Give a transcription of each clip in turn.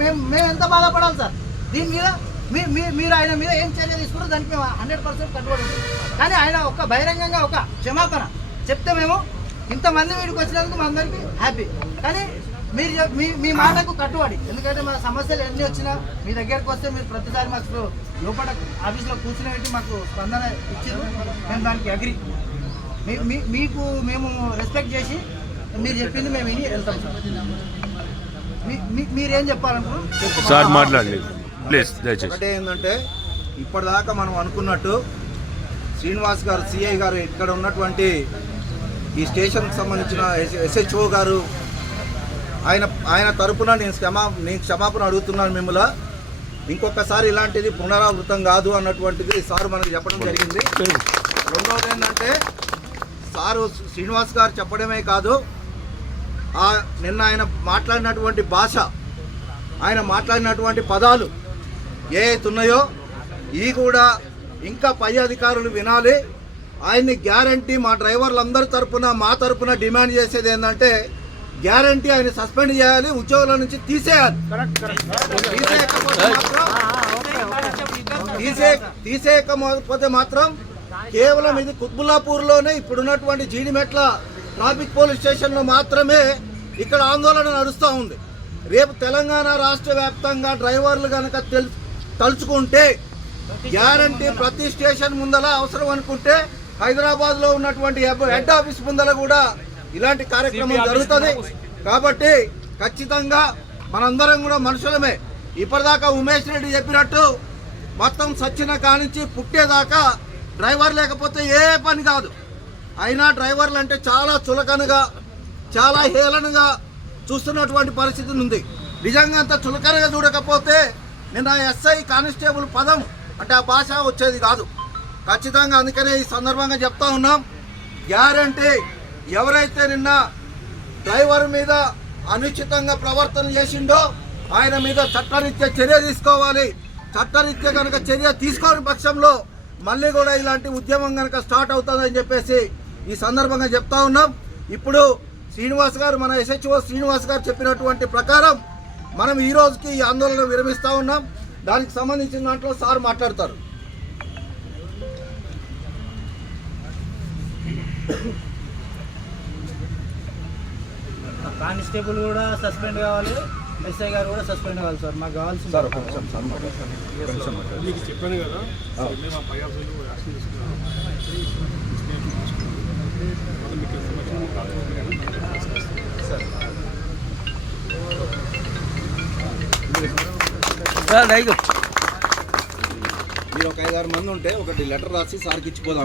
మేము ఎంత బాధపడాలి సార్ దీని మీద? మీరు ఆయన మీద ఏం చర్య తీసుకుంటారో దానికి మేము 100% కట్టుబడి ఉంటాం. కానీ ఆయన ఒక బహిరంగంగా ఒక క్షమాపణ చెప్తే మేము ఇంతమంది వీడికి వచ్చినందుకు మా అందరికీ హ్యాపీ. కానీ మీరు మీ మాటకు కట్టుబడి, ఎందుకంటే మా సమస్యలు ఎన్ని వచ్చినా మీ దగ్గరకు వస్తే మీరు ప్రతిసారి మాకు లోపల ఆఫీస్లో కూర్చుని మాకు స్పందన ఇచ్చారు. మేము దానికి అగ్రి. మీకు మేము రెస్పెక్ట్ చేసి మీరు చెప్పింది మేము విని వెళ్తాం సార్. మీరేం చెప్పాలనుకుంటున్నారు సార్? మాట్లాడండి ప్లీజ్. ఒకటే ఏంటంటే ఇప్పటిదాకా మనం అనుకున్నట్టు శ్రీనివాస్ గారు సిఐ గారు ఇక్కడ ఉన్నటువంటి ఈ స్టేషన్కి సంబంధించిన SHO గారు ఆయన తరపున నేను క్షమాపణ అడుగుతున్నాను మిమ్మల్ని. ఇంకొకసారి ఇలాంటిది పునరావృతం కాదు అన్నటువంటిది సార్ మనకు చెప్పడం జరిగింది. రెండవది ఏంటంటే సారు శ్రీనివాస్ గారు చెప్పడమే కాదు, నిన్న ఆయన మాట్లాడినటువంటి భాష, ఆయన మాట్లాడినటువంటి పదాలు ఏవైతే ఉన్నాయో ఇవి కూడా ఇంకా పై అధికారులు వినాలి. ఆయన్ని గ్యారంటీ మా డ్రైవర్లందరి తరపున మా తరపున డిమాండ్ చేసేది ఏంటంటే గ్యారంటీ ఆయన సస్పెండ్ చేయాలి, ఉద్యోగుల నుంచి తీసేయాలి. తీసేయకపోతే మాత్రం కేవలం ఇది కుత్బుల్లాపూర్లోనే ఇప్పుడున్నటువంటి జీడిమెట్ల ట్రాఫిక్ పోలీస్ స్టేషన్లో మాత్రమే ఇక్కడ ఆందోళన నడుస్తూ ఉంది. రేపు తెలంగాణ రాష్ట్ర వ్యాప్తంగా డ్రైవర్లు కనుక తలుచుకుంటే గ్యారంటీ ప్రతి స్టేషన్ ముందల అవసరం అనుకుంటే హైదరాబాద్లో ఉన్నటువంటి హెడ్ ఆఫీస్ ముందల కూడా ఇలాంటి కార్యక్రమం జరుగుతుంది. కాబట్టి ఖచ్చితంగా మనందరం కూడా మనుషులమే. ఇప్పటిదాకా ఉమేష్ రెడ్డి చెప్పినట్టు మొత్తం సచ్చిన కానించి పుట్టేదాకా డ్రైవర్ లేకపోతే ఏ పని కాదు. అయినా డ్రైవర్లు అంటే చాలా చులకనగా, చాలా హేళనగా చూస్తున్నటువంటి పరిస్థితి ఉంది. నిజంగా అంత చులకనగా చూడకపోతే నిన్న SI కానిస్టేబుల్ పదం అంటే ఆ భాష వచ్చేది కాదు. ఖచ్చితంగా అందుకనే ఈ సందర్భంగా చెప్తా ఉన్నాం, గ్యారంటీ ఎవరైతే నిన్న డ్రైవర్ మీద అనుచితంగా ప్రవర్తన చేసిండో ఆయన మీద చట్టరీత్యా చర్య తీసుకోవాలి. చట్టరీత్యా కనుక చర్య తీసుకోని పక్షంలో మళ్ళీ కూడా ఇలాంటి ఉద్యమం కనుక స్టార్ట్ అవుతుందని చెప్పేసి ఈ సందర్భంగా చెప్తా ఉన్నాం. ఇప్పుడు శ్రీనివాస్ గారు, మన SHO శ్రీనివాస్ గారు చెప్పినటువంటి ప్రకారం మనం ఈ రోజుకి ఈ ఆందోళన విరమిస్తూ ఉన్నాం. దానికి సంబంధించిన దాంట్లో సార్ మాట్లాడతారు. కానిస్టేబుల్ కూడా సస్పెండ్ కావాలి, SI గారు కూడా సస్పెండ్ కావాలి సార్. మాకు కావాల్సింది సార్ మీకు చెప్పాను కదా, పై ఆఫీసులు యాక్షన్ తీసుకున్నాను. మీరు ఒక 5-6 మంది ఉంటే ఒకటి లెటర్ రాసి సార్కి ఇచ్చిపోదాం.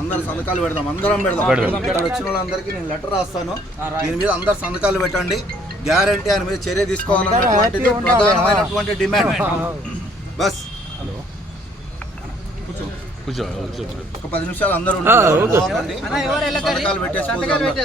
అందరు సంతకాలు పెడదాం, అందరం పెడదాం. ఇక్కడ వచ్చిన వాళ్ళందరికీ నేను లెటర్ రాస్తాను. దీని మీద అందరు సంతకాలు పెట్టండి. గ్యారంటీ ఆయన మీద చర్య తీసుకోవాలన్నటువంటిది ప్రధానమైనటువంటి డిమాండ్. బస్ ఒక 10 నిమిషాలు అందరూ సంతకాలు పెట్టేసుకోవాలి.